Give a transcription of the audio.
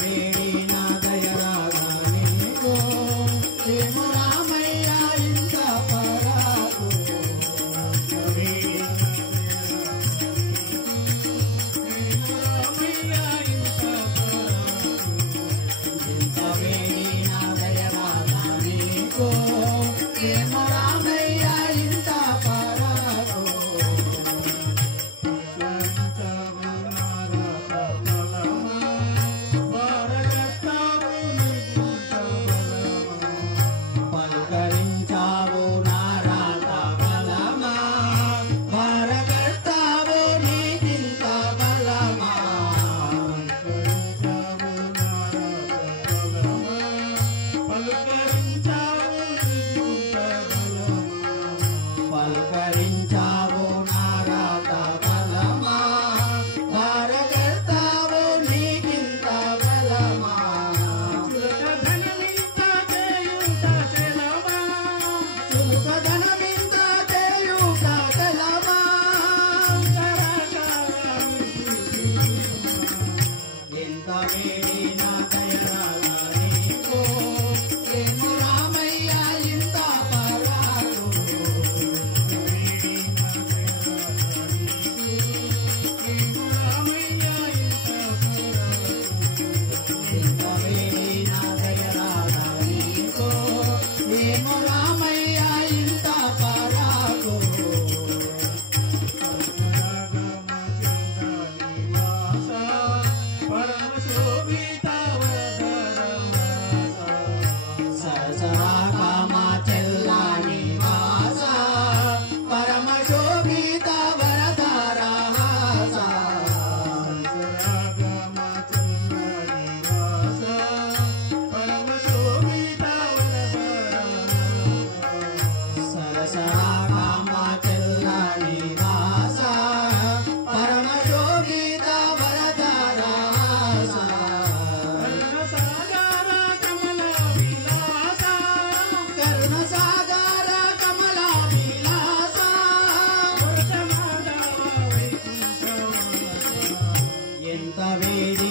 వేడి నా దయరాగా నీకు ఏమో రామయ్య ఇంత పరాకు ఇంత వేడి నా దయరాగా నీకు ఏమో రామయ్య ఇంత పరాకు పలకరించావు నారాత బలమా భారకర్తావు నీకింత బలమా పలకరించావు నారాత బలమా భారకర్తావు నీకింత బలమా ధనమింత చేయుట తెలమా ఎంత వేడి నా దయరాగా నీకు ఏమో రామయ్య ఇంత పరాకు ఎంత వేడి నా దయరాగా నీకు ఏమో రామయ్య ఇంత పరాకు సరసరాగమ చెల్లాని వాస పరమ శోభిత వరదరహాస సరసరాగమ చెల్లాని వాస పరమ శోభిత వరదరహాస కరుణసాగర కమల విలాస ఎంత వేడి